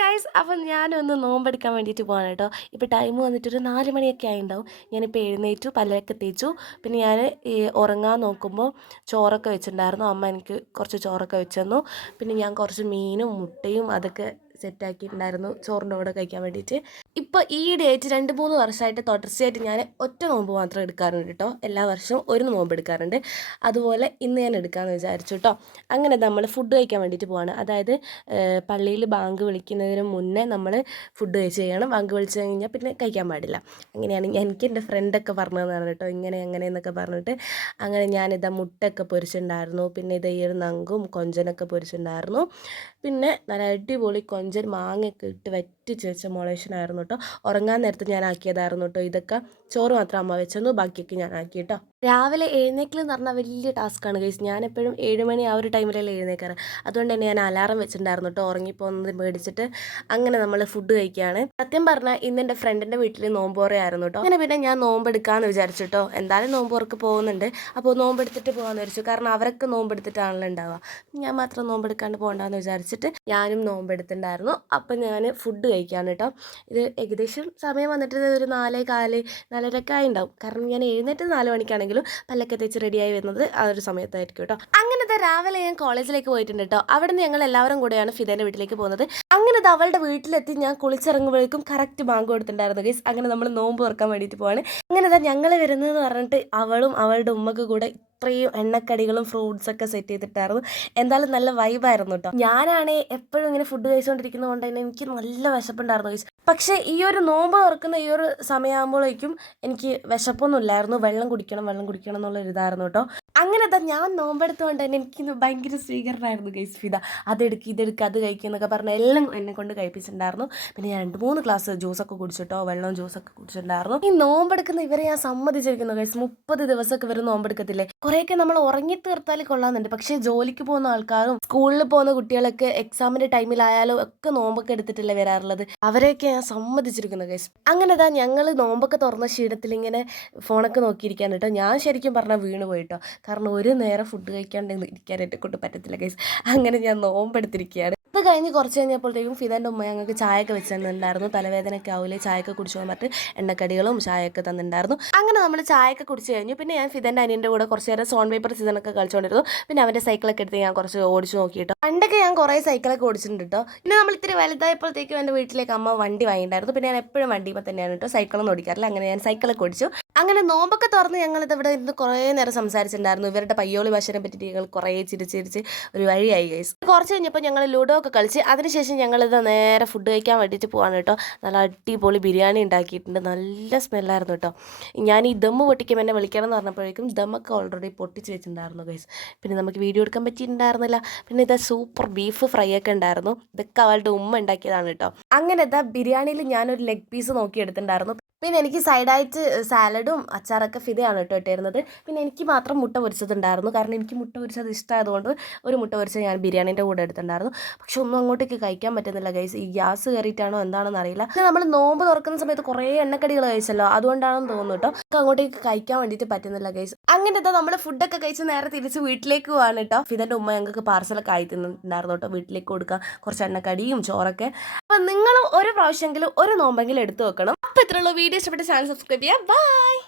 Guys, അപ്പം ഞാനൊന്ന് നോമ്പെടുക്കാൻ വേണ്ടിയിട്ട് പോകാൻ കേട്ടോ. ഇപ്പോൾ ടൈം വന്നിട്ടൊരു 4 മണിയൊക്കെ ആയിട്ടുണ്ടാവും. ഞാനിപ്പോൾ എഴുന്നേറ്റു, പല്ലൊക്കെ തേച്ചു. പിന്നെ ഞാൻ ഉറങ്ങാൻ നോക്കുമ്പോൾ ചോറൊക്കെ വെച്ചിട്ടുണ്ടായിരുന്നു. അമ്മ എനിക്ക് കുറച്ച് ചോറൊക്കെ വെച്ച് തന്നു. പിന്നെ ഞാൻ കുറച്ച് മീനും മുട്ടയും അതൊക്കെ സെറ്റാക്കിയിട്ടുണ്ടായിരുന്നു ചോറിൻ്റെ കൂടെ കഴിക്കാൻ വേണ്ടിയിട്ട്. ഇപ്പോൾ ഈ ഡേറ്റ് 2-3 വർഷമായിട്ട് തുടർച്ചയായിട്ട് ഞാൻ ഒറ്റ നോമ്പ് മാത്രം എടുക്കാറുണ്ട് കേട്ടോ. എല്ലാ വർഷവും ഒരു നോമ്പ് എടുക്കാറുണ്ട്. അതുപോലെ ഇന്ന് ഞാൻ എടുക്കാമെന്ന് വിചാരിച്ചു കേട്ടോ. അങ്ങനെ നമ്മൾ ഫുഡ് കഴിക്കാൻ വേണ്ടിയിട്ട് പോവാണ്. അതായത് പള്ളിയിൽ ബാങ്ക് വിളിക്കുന്നതിന് മുന്നേ നമ്മൾ ഫുഡ് കഴിച്ച് കഴിയണം. ബാങ്ക് വിളിച്ച് കഴിഞ്ഞാൽ പിന്നെ കഴിക്കാൻ പാടില്ല. അങ്ങനെയാണ് എനിക്ക് എൻ്റെ ഫ്രണ്ടൊക്കെ പറഞ്ഞു തന്നതാണ് കേട്ടോ. ഇങ്ങനെ എന്നൊക്കെ പറഞ്ഞിട്ട് അങ്ങനെ ഞാനിതാ മുട്ടയൊക്കെ പൊരിച്ചിട്ടുണ്ടായിരുന്നു. പിന്നെ ഇത് ഈ ഒരു നങ്കും കൊഞ്ചനൊക്കെ പൊരിച്ചിട്ടുണ്ടായിരുന്നു. പിന്നെ നല്ല അടിപൊളി കൊഞ്ചൻ മാങ്ങയൊക്കെ ഇട്ട് വറ്റിച്ച് വെച്ച മൊളേഷനായിരുന്നു കേട്ടോ. ഉറങ്ങാൻ നേരത്ത് ഞാൻ ആക്കിയതായിരുന്നു കേട്ടോ. ഇതൊക്കെ ചോറ് മാത്രം അമ്മ വെച്ചെന്നു, ബാക്കിയൊക്കെ ഞാൻ ആക്കി കേട്ടോ. രാവിലെ എഴുന്നേക്കൽ എന്ന് പറഞ്ഞാൽ വലിയ ടാസ്ക്കാണ് ഗൈസ്. ഞാനെപ്പോഴും 7 മണി ആ ഒരു ടൈമിലല്ലേ എഴുന്നേക്കാറ്. അതുകൊണ്ട് തന്നെ ഞാൻ അലാറം വെച്ചിട്ടുണ്ടായിരുന്നു കേട്ടോ, ഉറങ്ങിപ്പോകുന്നത് മേടിച്ചിട്ട്. അങ്ങനെ നമ്മൾ ഫുഡ് കഴിക്കുകയാണ്. സത്യം പറഞ്ഞാൽ ഇന്ന് എൻ്റെ ഫ്രണ്ടിൻ്റെ വീട്ടിൽ നോമ്പോറയായിരുന്നു കേട്ടോ. അങ്ങനെ പിന്നെ ഞാൻ നോമ്പെടുക്കാമെന്ന് വിചാരിച്ചു കേട്ടോ. എന്തായാലും നോമ്പോർക്ക് പോകുന്നുണ്ട്, അപ്പോൾ നോമ്പെടുത്തിട്ട് പോകാമെന്ന് വിചാരിച്ചു. കാരണം അവരൊക്കെ നോമ്പെടുത്തിട്ടാണല്ലോ ഉണ്ടാവുക. ഞാൻ മാത്രം നോമ്പെടുക്കാണ്ട് പോകണ്ടെന്ന് വിചാരിച്ചിട്ട് ഞാനും നോമ്പെടുത്തിട്ടുണ്ടായിരുന്നു. അപ്പം ഞാൻ ഫുഡ് കഴിക്കുകയാണ് കേട്ടോ. ഇത് ഏകദേശം സമയം വന്നിട്ട് ഒരു 4:15, 4:30 ആയിട്ടുണ്ടാവും. കാരണം ഞാൻ എഴുന്നേറ്റ് 4 മണിക്കാണെങ്കിലും പല്ലൊക്കെ തേച്ച് റെഡിയായി വരുന്നത് ആ ഒരു സമയത്തായിരിക്കും കേട്ടോ. അങ്ങനത്തെ രാവിലെ ഞാൻ കോളേജിലേക്ക് പോയിട്ടുണ്ട് കേട്ടോ. അവിടെ നിന്ന് ഞങ്ങൾ എല്ലാവരും കൂടെയാണ് ഫിദേൻ്റെ വീട്ടിലേക്ക് പോകുന്നത്. അങ്ങനെ അവളുടെ വീട്ടിലെത്തി ഞാൻ കുളിച്ചിറങ്ങുമ്പോഴേക്കും കറക്റ്റ് ബാങ്ക് കൊടുത്തിട്ടുണ്ടായിരുന്നു ഗൈസ്. അങ്ങനെ നമ്മൾ നോമ്പ് തുറക്കാൻ വേണ്ടിയിട്ട് പോവാണ്. അങ്ങനെ ഞങ്ങൾ വരുന്നതെന്ന് പറഞ്ഞിട്ട് അവളും അവളുടെ ഉമ്മക്ക് കൂടെ ഇത്രയും എണ്ണക്കടികളും ഫ്രൂട്ട്സൊക്കെ സെറ്റ് ചെയ്തിട്ടായിരുന്നു. എന്തായാലും നല്ല വൈബായിരുന്നു കേട്ടോ. ഞാനാണേ എപ്പോഴും ഇങ്ങനെ ഫുഡ് കഴിച്ചുകൊണ്ടിരിക്കുന്നത് കൊണ്ട് തന്നെ എനിക്ക് നല്ല വിശപ്പുണ്ടായിരുന്നു ഗൈസ്. പക്ഷേ ഈ ഒരു നോമ്പ് തുറക്കുന്ന ഈ ഒരു സമയമാകുമ്പോഴേക്കും എനിക്ക് വിശപ്പൊന്നും ഇല്ലായിരുന്നു. വെള്ളം കുടിക്കണം എന്നുള്ള ഒരു ഇതായിരുന്നു കേട്ടോ. അങ്ങനെ ഞാൻ നോമ്പെടുത്തുകൊണ്ട് തന്നെ എനിക്ക് ഭയങ്കര സ്വീകരണമായിരുന്നു ഗൈസ്. ഫിദ അതെടുക്കുക ഇതെടുക്കുക അത് കഴിക്കുക എന്നൊക്കെ പറഞ്ഞ് എല്ലാം എന്നെ കൊണ്ട് കഴിപ്പിച്ചിട്ടുണ്ടായിരുന്നു. പിന്നെ ഞാൻ 2-3 ഗ്ലാസ് ജ്യൂസൊക്കെ കുടിച്ചിട്ടോ, വെള്ളവും ജ്യൂസൊക്കെ കുടിച്ചിട്ടുണ്ടായിരുന്നു. ഈ നോമ്പെടുക്കുന്ന ഇവരെ ഞാൻ സമ്മതിച്ചിരിക്കുന്നു ഗൈസ്. 30 ദിവസമൊക്കെ ഇവർ നോമ്പെടുക്കത്തില്ലേ. കുറേയൊക്കെ നമ്മൾ ഉറങ്ങി തീർത്താൽ കൊള്ളാമെന്നുണ്ട്. പക്ഷേ ജോലിക്ക് പോകുന്ന ആൾക്കാരും സ്കൂളിൽ പോകുന്ന കുട്ടികളൊക്കെ എക്സാമിൻ്റെ ടൈമിലായാലും ഒക്കെ നോമ്പൊക്കെ എടുത്തിട്ടല്ലേ വരാറുള്ളത്. അവരെയൊക്കെ ഞാൻ സമ്മതിച്ചിരിക്കുന്നു ഗൈസ്. അങ്ങനെ ഞങ്ങൾ നോമ്പൊക്കെ തുറന്ന ക്ഷീണത്തിൽ ഇങ്ങനെ ഫോണൊക്കെ നോക്കിയിരിക്കാൻ കേട്ടോ. ഞാൻ ശരിക്കും പറഞ്ഞാൽ വീണ് പോയിട്ടോ. കാരണം ഒരു നേരം ഫുഡ് കഴിക്കാണ്ട് ഇരിക്കാനായിട്ട് കൊണ്ട് പറ്റത്തില്ല ഗൈസ്. അങ്ങനെ ഞാൻ നോമ്പെടുത്തിരിക്കുകയാണ്. അത് കഴിഞ്ഞ് കുറച്ച് കഴിഞ്ഞപ്പോഴത്തേക്കും ഫിദൻ്റെ ഉമ്മ ഞങ്ങൾക്ക് ചായയൊക്കെ വെച്ച് തന്നിട്ടുണ്ടായിരുന്നു. തലവേദനയൊക്കെ ആവില്ലേ, ചായയൊക്കെ കുടിച്ചു പറഞ്ഞിട്ട് എണ്ണക്കടികളും ചായയൊക്കെ തന്നിട്ടുണ്ടായിരുന്നു. അങ്ങനെ നമ്മൾ ചായയൊക്കെ കുടിച്ച് കഴിഞ്ഞു. പിന്നെ ഞാൻ ഫിദൻ്റെ അനിയൻ്റെ കൂടെ കുറച്ച് നേരം സോൺ പേപ്പർ സീസണൊക്കെ കളിച്ചുകൊണ്ടിരുന്നു. പിന്നെ അവൻ്റെ സൈക്കിളൊക്കെ എടുത്ത് ഞാൻ കുറച്ച് ഓടിച്ച് നോക്കിയിട്ടോ. പണ്ടൊക്കെ ഞാൻ കുറേ സൈക്കിളൊക്കെ ഓടിച്ചിട്ടുണ്ട് കേട്ടോ. പിന്നെ നമ്മൾ ഇത്തിരി വലുതായപ്പോഴത്തേക്കും എൻ്റെ വീട്ടിലേക്ക് അമ്മ വണ്ടി വാങ്ങിയിട്ടുണ്ടായിരുന്നു. പിന്നെ ഞാൻ എപ്പോഴും വണ്ടിയുമ്പോൾ തന്നെയാണ് കേട്ടോ, സൈക്കിളൊന്നും ഓടിക്കാറില്ല. അങ്ങനെ ഞാൻ സൈക്കിളൊക്കെ ഓടിച്ചു. അങ്ങനെ നോമ്പൊക്കെ തുറന്ന് ഞങ്ങളിത് ഇവിടെ ഇരുന്ന് കുറേ നേരം സംസാരിച്ചിട്ടുണ്ടായിരുന്നു. ഇവരുടെ പയ്യോളി ഭാഷയെ പറ്റിയിട്ട് ഞങ്ങൾ കുറേ ചിരിച്ച് ഒരു വഴിയായി ഗൈസ്. കുറച്ച് കഴിഞ്ഞപ്പോൾ ഞങ്ങൾ ലൂഡോ ഒക്കെ കളിച്ച് അതിനുശേഷം ഞങ്ങളിത് നേരെ ഫുഡ് കഴിക്കാൻ വേണ്ടിയിട്ട് പോവാണ് കേട്ടോ. നല്ല അടിപൊളി ബിരിയാണി ഉണ്ടാക്കിയിട്ടുണ്ട്. നല്ല സ്മെല്ലായിരുന്നു കേട്ടോ. ഞാൻ ഈ ദമ്മ് പൊട്ടിക്കും എന്നെ വിളിക്കണം എന്ന് പറഞ്ഞപ്പോഴേക്കും ദമ്മൊക്കെ ഓൾറെഡി പൊട്ടിച്ച് വെച്ചിട്ടുണ്ടായിരുന്നു ഗൈസ്. പിന്നെ നമുക്ക് വീഡിയോ എടുക്കാൻ പറ്റിയിട്ടുണ്ടായിരുന്നില്ല. പിന്നെ ഇത് സൂപ്പർ ബീഫ് ഫ്രൈ ഒക്കെ ഉണ്ടായിരുന്നു. ഇതൊക്കെ അവളുടെ ഉമ്മ ഉണ്ടാക്കിയതാണ് കേട്ടോ. അങ്ങനെ ബിരിയാണിയിൽ ഞാനൊരു ലെഗ് പീസ് നോക്കി എടുത്തിട്ടുണ്ടായിരുന്നു. പിന്നെ എനിക്ക് സൈഡായിട്ട് സാലഡും അച്ചാറൊക്കെ ഫിദയാണ് കേട്ടോ ഇട്ടിരുന്നത്. പിന്നെ എനിക്ക് മാത്രം മുട്ട പൊരിച്ചതുണ്ടായിരുന്നു. കാരണം എനിക്ക് മുട്ട പൊരിച്ചത് ഇഷ്ടമായതുകൊണ്ട് ഒരു മുട്ട പൊരിച്ചത് ഞാൻ ബിരിയാണീൻ്റെ കൂടെ എടുത്തിട്ടുണ്ടായിരുന്നു. പക്ഷെ ഒന്നും അങ്ങോട്ടേക്ക് കഴിക്കാൻ പറ്റുന്നില്ല ഗൈസ്. ഈ ഗ്യാസ് കയറിയിട്ടാണോ എന്താണെന്ന് അറിയില്ല. പിന്നെ നമ്മൾ നോമ്പ് തുറക്കുന്ന സമയത്ത് കുറേ എണ്ണക്കടികൾ കഴിച്ചല്ലോ, അതുകൊണ്ടാണെന്ന് തോന്നുന്നു കേട്ടോ. അങ്ങോട്ടേക്ക് കഴിക്കാൻ വേണ്ടിയിട്ട് പറ്റുന്നില്ല ഗൈസ്. അങ്ങനെ നമ്മൾ ഫുഡൊക്കെ കഴിച്ച് നേരെ തിരിച്ച് വീട്ടിലേക്ക് പോവാണ് കേട്ടോ. ഫിദൻ്റെ ഉമ്മ ഞങ്ങൾക്ക് പാർസലൊക്കെ ആയി തിന്നിട്ടുണ്ടായിരുന്നു കേട്ടോ. വീട്ടിലേക്ക് കൊടുക്കാം കുറച്ച് എണ്ണക്കടിയും ചോറൊക്കെ. അപ്പം നിങ്ങളും ഒരു പ്രാവശ്യമെങ്കിലും ഒരു നോമ്പെങ്കിലും എടുത്തു വെക്കണം. അപ്പോൾ ഇത്രയുള്ള വീഡിയോ ഇഷ്ടപ്പെട്ട ചാനൽ സബ്സ്ക്രൈബ് ചെയ്യുക. ബൈ.